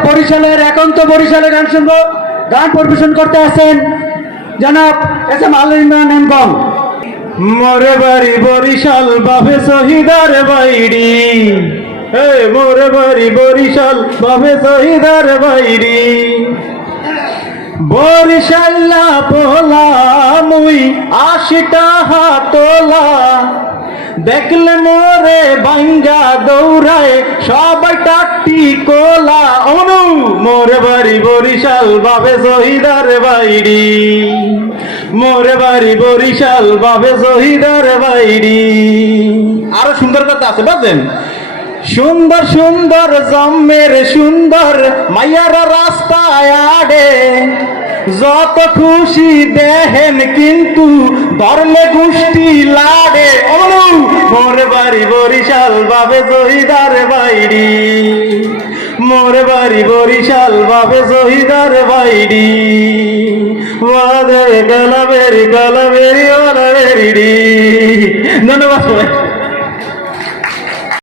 বরিশালের একান্ত বরিশালে গান শুনবো। গান পরিবেশন করতে আসেন জনাব S M Ali Imran M Com. মোরে বাড়ি বরিশাল বাপে শহীদার বাইরি, মোরে বাড়ি বরিশাল বাপে শহীদার বাইরি। বরিশাল্লা পোলা মুই 80 হাতলা, দেখলে মোরে বাঙ্গা দৌড়ায় সবাই টাটি কোলা। অনু মোরে বাড়ি বরিশাল বাবে শহীদার বাইরি, মোরে বাড়ি বরিশাল বাবে শহীদার বাইরি। আরো সুন্দর কথা আছে বুঝলেন। সুন্দর সুন্দর জম্মের সুন্দর মাইয়ারা রাস্তায় আড়ে, যত খুশি দেহেন কিন্তু ধরলে গোষ্ঠী লাড়ে। অনু মোরে বাড়ি বরিশাল বাবে শহীদার বাইরি, মোরে বাড়ি বরিশাল বাবে শহীদার বাইরি। ওয়াদে কালাবেরি কালাবেরি ওয়ালাবেরি। ধন্যবাদ সবাই।